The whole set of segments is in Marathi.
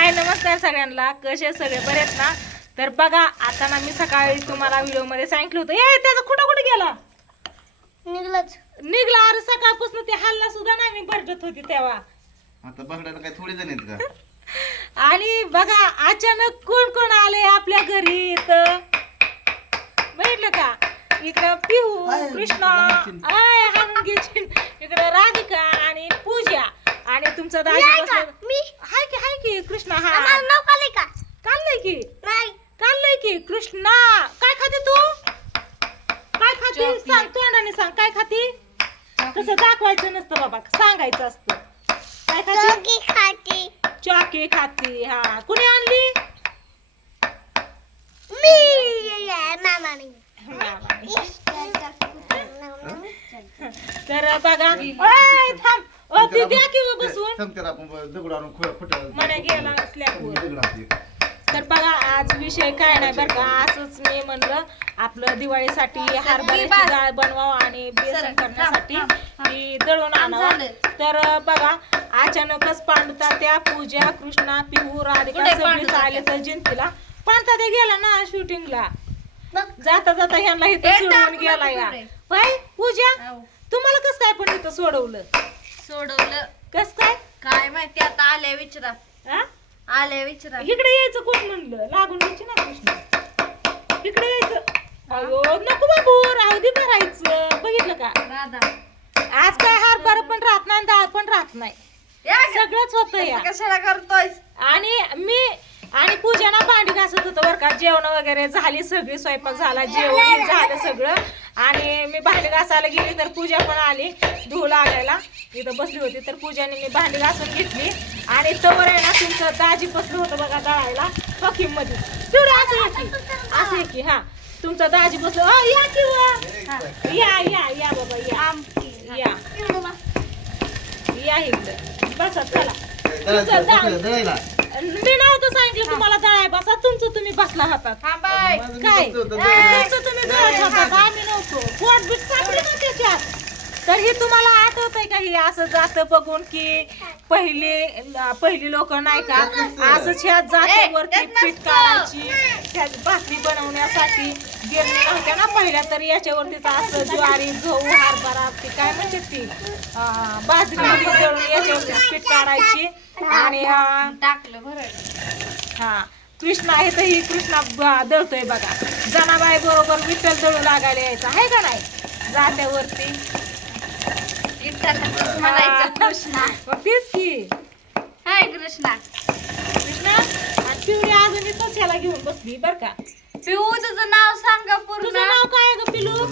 हाय नमस्कार सगळ्यांना. कसे सगळे बरेच ना. तर बघा आता ना मी सकाळी तुम्हाला व्हिडिओ मध्ये सांगितलं होतं ए त्याचा कुठं कुठे गेला निघला अरे सकाळपासून ते हल्ला सुद्धा नाही मी बरडत होती तेव्हा. आता बघायला काय थोडी जण आहेत का? आणि बघा अचानक कोण कोण आले आपल्या घरी तर बघितलं का. इकडं पिहू कृष्णा आय हाणून घ्यायची इकडं राधिका आणि पूजा आणि तुमचा दाजी बसला हाय की कृष्णा. हा काढलंय की काढलंय की कृष्णा. काय खाते तू काय खाते सांग तोंडाने सांग काय खाते. तसं दाखवायचं नसतं बाबा सांगायचं असतं. काय खाते चॉकी खाते. हा कुणी आणली तर बघा थांब ती द्या किंवा बसून संपत्याला आपण दगड आणून खोटं मना गेला स्लॅबवर. तर बघा आज विषय काय नाही बरं का. असंच मी म्हणलं आपलं दिवाळीसाठी हरभऱ्याची डाळ बनवावं आणि बेसन करण्यासाठी ती दळून आणावं. तर बघा अचानकच पांडुतात्या पूजा कृष्णा पिहू राधिका सगळीच आले तर जयंतीला. पांडुतात्या गेला ना शूटिंगला. जाता जाता ह्यांना इथं सोडून गेला या होय पूजा. तुम्हाला कस काय पण इथं सोडवलं कस काय काय माहिती आता आल्या विचारा हा? आल्या विचारा. इकडे यायचं कोण म्हणलं लागून घ्यायची ना कृष्ण इकडे यायचं. अयो नको बाबू राहू दे भरायचं. बघितलं का राधा आज काय हरभरा पण राहत नाही डाळ पण राहत नाही सगळंच होत या. कशाला करतोय. आणि पूजाना भांडी घासत होतं बरं का. जेवण वगैरे झाली सगळी स्वयंपाक झाला जेवण झालं सगळं. आणि मी भांडी घासायला गेली तर पूजा पण आली धुऊ लागायला. इथं बसली होती तर पूजाने मी भांडी घासून घेतली आणि तवर आहे ना तुमचं दाजी बसलं होतं बघा दळायला पखीम मध्ये. तेवढं असं आहे की हा तुमचा दाजी बसलो या किंवा या बाबा या इकडं बसा चला. मी नव्हतं सांगितलं तुम्हाला दळाय बसा तुमचं तुम्ही बसला हातात. थांबाय काय तुमचं तुम्ही दळत होतात आम्ही नव्हतो. पोट बीट सापडे ना त्याच्यात. तर हे तुम्हाला आठवतंय का हे असं जातं बघून की पहिली लोक नाही का असं ह्या जात्यावरती पीठ काढायची त्या भाकरी बनवण्यासाठी गिरणी नव्हत्या ना पहिल्या. तर याच्यावरतीच असं ज्वारी गहू हरभरा ते काय म्हणते ती बाजरी दळून याच्यावरती पीठ काढायची. आणि टाकलं बरं. हा कृष्णा आहे तर ही कृष्णा दळतोय बघा. जनाबाई बरोबर विठ्ठल दळू लागायला यायचा आहे का नाही जात्यावरती. म्हणायचं कृष्णा. मग तेच की हाय कृष्णा. कृष्णा आणि पिवळी अजून इथंच ह्याला घेऊन बसली बर का. पिऊ तुझं नाव सांगा पूर्ण. तुझं नाव काय ग पिलू.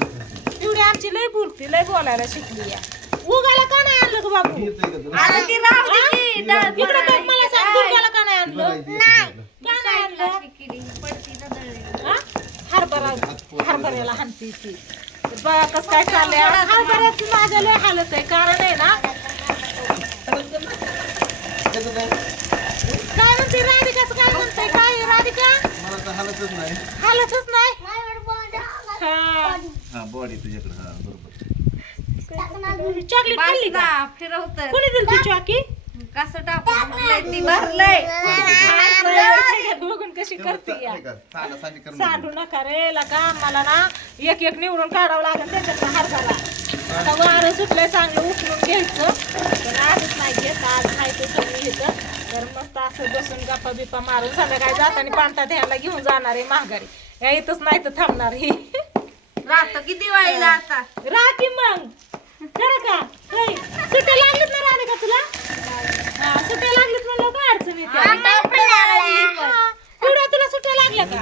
पिवळी आमची लय बोलती लय बोलायला शिकली या. उगाला का नाही आणलं ग बाबू. आता ती राहू दे की. इकडे बघ मला सांग दुर्गाला का नाही आणलं का नाही आणलं. पडती ना दळली. हा हरभऱ्याला हाणती ती. बघा कसं काय चाललंय हरभऱ्याची माझ्या लय हालत आहे. कारण आहे ना काय म्हणते राधिकाच काय म्हणते काय राधिका मला तर हालतच नाही. हालतच नाही. हा बॉडी तुझ्याकडे हा बरोबर. चॉकलेट खाल्ली का फिरवतोय कोणी दिली ती चॉकी. कसं टाकून ती भरलंय. बघून कशी करते या. सांडी कर सांडू नका रे लका. मला ना एक एक निवडून काढावं लागेल त्याच्यात हरभरा. आता वारं सुटलंय चांगलं उचलून घ्यायचं पण आजच नाही घेत. आज खायचं सगळं घेतं तर मस्त असं बसून गप्पा बिप्पा मारून संध्याकाळी जाताना पांढरा ध्यानला घेऊन जाणार आहे माघारी. या इथंच नाही तर थांबणार ही राहतो की दिवाळीला आता. राहती मग खरं का होय. सुट्ट्या लागलीत ना राधिका तुला. हा सुट्ट्या लागलीत म्हणलं काय अडचण येते. पुढे तुला सुट्ट्या लागल्या का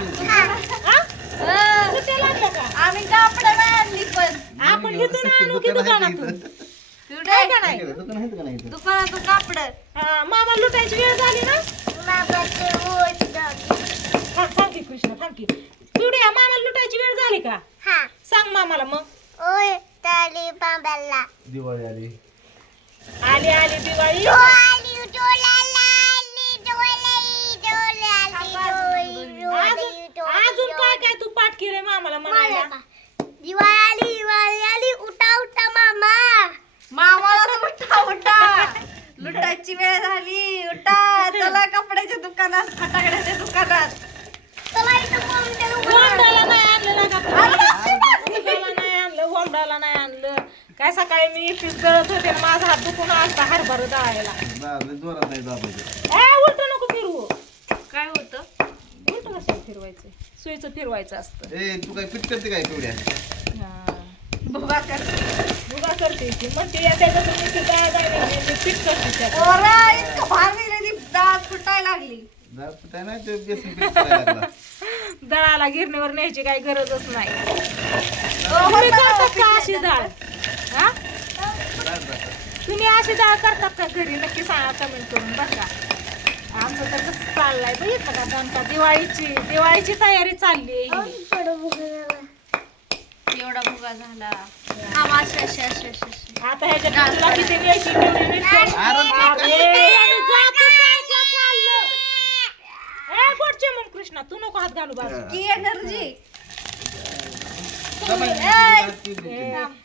सुट्ट्या लागल्या का. आम्ही कापड आणली पण आपण इथून आणू की दुकानातून काय का नाही. दुकानातून कापड. हा मामा लुटायची वेळ झाली ना. थांब की कृष्ण थांब की पिवड्या मामा लुटायची वेळ झाली का सांग मामाला मग. दिवाळी आली. आली आली दिवाळी. अजून काय काय तू पाठ केलंय मामाला म्हणायला. दिवाळी आली उठा उठा मामा. मामाला उठा उठा लुटायची वेळ झाली. उठा चला कपड्याच्या दुकानात फटाकड्याच्या दुकानात चला इथं कोणत्या वोंडाला नाही आणलं ना का वोंडाला नाही आणलं वोंडाला नाही आणलं काय सकाळी मी पीस दळत होते आणि माझा हात दुखून आलता हरभरा दळायला जोरात नाही दाबायचं. उलट नको फिरवू काय होतं उलट कसं फिरवायचं सुईचं फिरवायचं असतं ए तू काय फिट करते काय केवढ्या हा बघा कर बुगा करते ती म्हणते या त्याच्यातून मी ती डाळ डाळ पीठ करते त्याच्यात. ओरा इतकं भारी रे ती डाळ फुटायला लागली दाब फुटाय ना ते बेसन पीठ करायला लागला. दळाला गिरणीवर न्यायची काही गरजच नाही हो, तुम्ही हो, करतात का हो, अशी डाळ हा डाळ टाका. तुम्ही अशी डाळ करतात का घरी नक्की सांगा कमेंट करून बघा आमचं तर कसं चाललंय बघितलं का दणका दिवाळीची तयारी चालली आहे एवढा भुगा झाला हा माशी अशी अशी अशी अशी आता ह्याच्या डाळीला किती वेळची तेवढी नीट करून- अरे अरे, आणि जातं साईडला चाललं. ए, गोडचे म्हण कृष्णा तू नको हात घालू बाजू की एनर्जी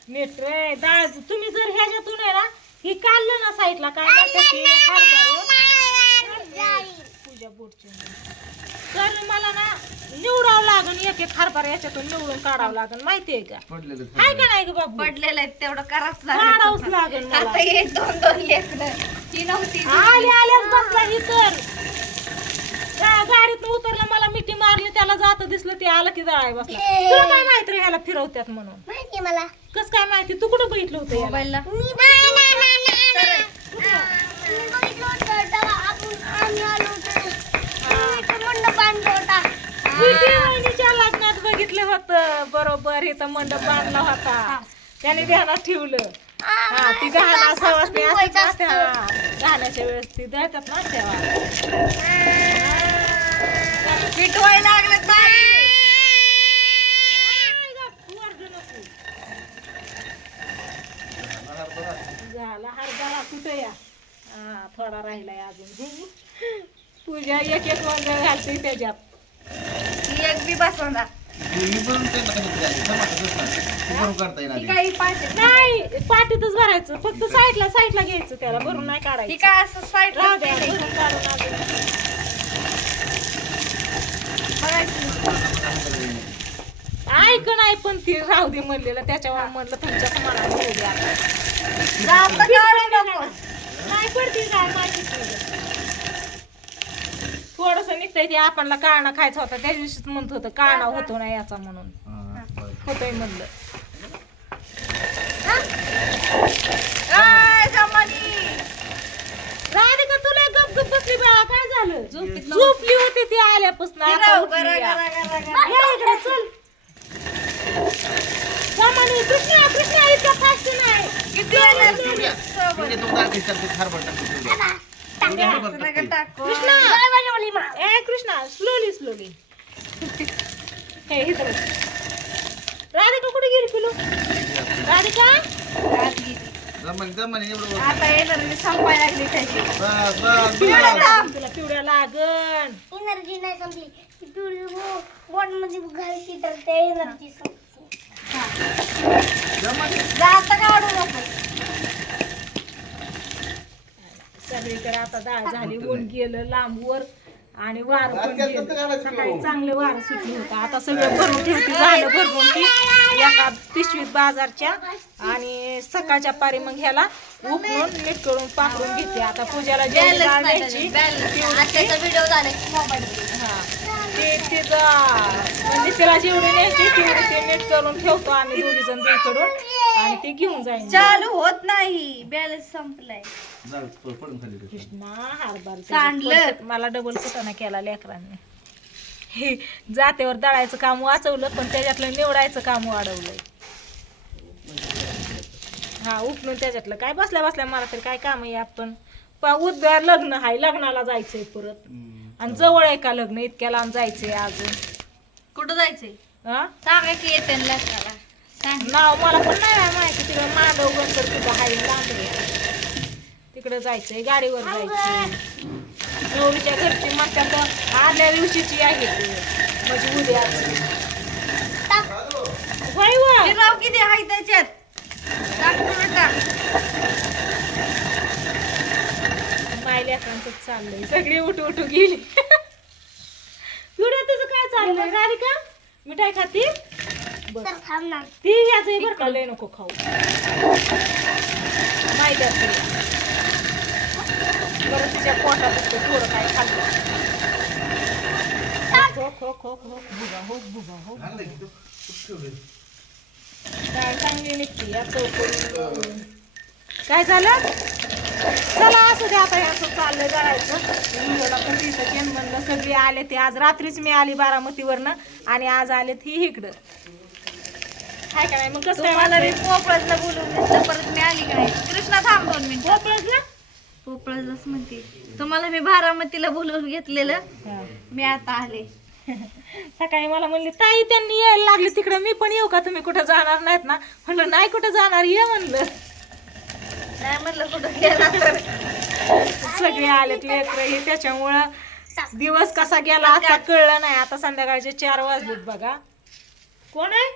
नीट रे डाळ तुम्ही जर ह्याच्यातून आहे ना ही काढलं ना साईडला काय म्हणतात ते हरभरा पूजा बोटची तर मला ना निवडावं लागन एक एक हरभरा याच्यातून निवडून काढावं लागन माहितीये का पडलेलं हाय का नाही ग बाबू पडलेलं आहे तेवढं करावंच काढावंच लागेल लागन मला आता हे दोन दोन लेकरं ती नव्हती आले आल्याच बसला ही तर गाडीत उतरला मला मिठी मारली त्याला जात दिसलं ते आलं की जळाय बसला तुला काय माहिती रे ह्याला फिरवत्यात म्हणून माहिती मला कस काय माहिती तू कुठं बघितलं होतं याला? मोबाईलला मी बघितलं होतं तेव्हा आम्ही आलो होतो इथं मंडप बांधला होता स्वीटी वहिनीच्या लग्नात बघितलं होतं बरोबर इथं मंडप बांधला होता त्याने ध्यानात ठेवलं हा ती गहाणा सवासणी असते ना गहाण्याच्या वेळेस ती द्यायच्यात ना तेव्हा पिटवायला लागले ताई झाला हरभरा कुठं या हा थोडा राहिलाय अजून पूजा एक एक वंगळ घालते त्याच्यात ही एक बी बसवणार मी पण ते नका घेतली आहे. टमाटर बस ना. ते भरून काढता येणार ही आहे. काही पाहिजे नाही पाठीतच भरायचं फक्त साईडला घ्यायचं त्याला भरून नाही ही काढायचं काय असं साईड राहू द्या भरून काढून अजून ऐक नाही पण ती राहू दे म्हणलेलं त्याच्यावर म्हणलं तुमच्या मनाला होऊ द्या नाही पडती काय माहिती थोडस निघतंय ते आपणला काळणा खायचा होता त्या दिवशीच म्हणत होतं काळणा होतो ना याचा म्हणून हा, बरं. होतोय म्हणलं राधिका तुला गप गप बसली बाळा काय झालं झोपली होती ती आल्यापासून आता उठली या. या इकडे चल सामान्य कृष्णा कृष्णा इतका फास्ट नाही पिवळ्या तू टाकायची तर तू हरभरा टाकतो पिवळ्या. पिवळ्या हरभरा टाकते. कृष्णा ए कृष्णा स्लोली हे इथं बस. राधिका कुठे गेली पिलू राधिका जमन एवढं बस. आता एनर्जी संपायला लागली त्याची बस, बस, बस. तुला पिवड्या लागन एनर्जी नाही संपली बोट मध्ये घालायची तर ते एनर्जी संपली जमन. जास्त काढू नको सगळीकडे आता डाळ झाली ऊन गेलं लांबवर आणि वारं पण गेलं सकाळी चांगलं वारं सुटलं होतं आता सगळं भरून ठेवते झालं भरून की एका पिशवीत बाजारच्या आणि सकाळच्या पारी मग ह्याला उपळून नीट करून पाकडून घेते आता पूजाला जेवढी डाळ द्यायची आताचा व्हिडिओ झाला की मोबाईल हा ते तिचं म्हणजे तिला जेवढी न्यायची तेवढी ते नीट करून ठेवतो आम्ही दोघी जण कडून आणि ती घेऊन जाईन चालू होत नाही बॅलन्स संपलाय जाऊ, पडून खाली बस. कृष्णा सांडलं. हरभरा मला डबल कुटाणा केला लेकरांनी हे जातेवर दळायचं काम वाचवलं पण त्याच्यातलं निवडायचं काम वाढवलंय हा उपणून त्याच्यातलं काय बसल्या बसल्या मला तरी काय काम आहे आपण उद्या लग्न आहे लग्नाला जायचंय परत आणि जवळ आहे का लग्न इतक्या लांब जायचंय अजून कुठं जायचंय हा सांगा की येते लग्नाला सांग नाव मला पण नाही माहिती तिकडे मांडव गंतर तिथं हाय लांब आहे तिकडे जायचंय गाडीवर जायचंय नवरीच्या घरची म्हणतात आदल्या दिवशीची आहे ती म्हणजे उद्या होय व. राव किती आहे त्याच्यात टाक थोडं टाक मायल्या लेकरांचं चाललंय सगळी उठू गेली. तुला तुझं काय चाललंय राधिका? मिठाई खाती? बस तर थांब ना. ती याचं बरं का लय नको खाऊ माहिती असते बरं तिच्या पोटात असतं थोडं काय खाल्लं. खो खो खो खो बुगा हो काय चांगली निघते या चौकडी. काय झालं? चला असू दे आता याचं चाललंय करायचं. व्हिडिओला पण तिथं केन म्हणलं सगळी आले ते आज रात्रीच मी आली बारामतीवरनं आणि आज आले ती इकडं हाय का नाही. मग कसं काय तुम्हाला मी वाटतंय? पोपळजला बोलवून घेतलं परत मी आली का नाही. कृष्णा थांब 2 मिनिटं. पोपळजला? पोपळजच म्हणते. तुम्हाला मी बारामतीला बोलवून घेतलेलं हा. मी आता आले. सकाळी मला म्हणली ताई त्यांनी यायला लागले तिकडे मी पण येऊ का तुम्ही कुठं जाणार नाहीत ना. म्हणलं नाही कुठं जाणार ये म्हणलं. नाही म्हणलं कुठं गेला तर सगळे आलेत लेकरं हे त्याच्यामुळं दिवस कसा गेला आता कळलं नाही. आता संध्याकाळचे 4 वाजलेत बघा. कोण आहे?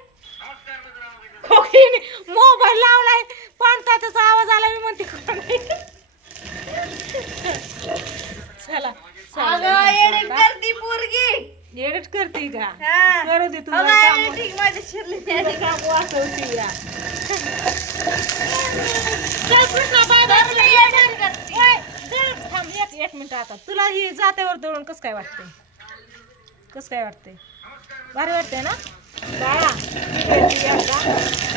मोबाईल लावलाय पाणताचा आवाज आला मी म्हणते कोण आहे? चला अगं एडिट करती पोरगी. एडिट करते का? हा. करू दे तुझं अगं, काम. editing माझी शिरली. तुझं काम वाचवते या. चल कृष्णा बाय बाय. edit करते. ओय, चल, थांब एक मिनिट आता तुला ही जात्यावर दळून कसं काय वाटतंय? कसं काय वाटतंय? भारी वाटतंय ना बाळा?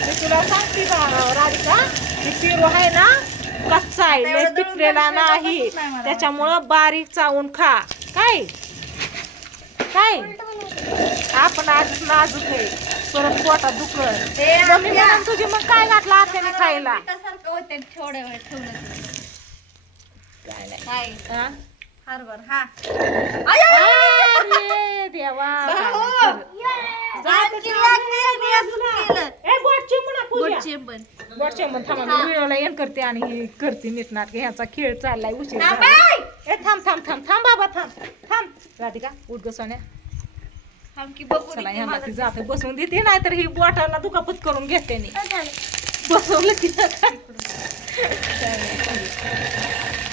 मी तुला सांगते बा राधिका की पेरू आहे ना कच्चा आहे लय पिकलेला नाही त्याच्यामुळं बारीक चावून खा. काय काय आपण आज नाजूक आहे परत पोटात दुखलं. ते मम्मी म्हणून तुझी मग काय घातलं आत्याने खायला? पिठासारखं होते थोड्या वेळ ठेवलं. काय नाही. काय हा? हरभर हा. अरे देवा भाऊ. काय खरं. आणखी लागते आणि असं केलं. ए, गोड चिमणा पूजा. गोड चेंबन. गोडच्या मग थांबा मी व्हिडिओला एन करते आणि हे करते नीटनाट ह्याचा खेळ चाललाय उशीर थांब झाला. बाई. ए थांब थांब थांब थांब बाबा थांब थांब राधिका उठ ग सोन्या. आमकी बघू चला दे ह्याला मला. ती जाते बसवून देते नाहीतर ही बोटाला दुखापत करून घेते नी. बसवलं की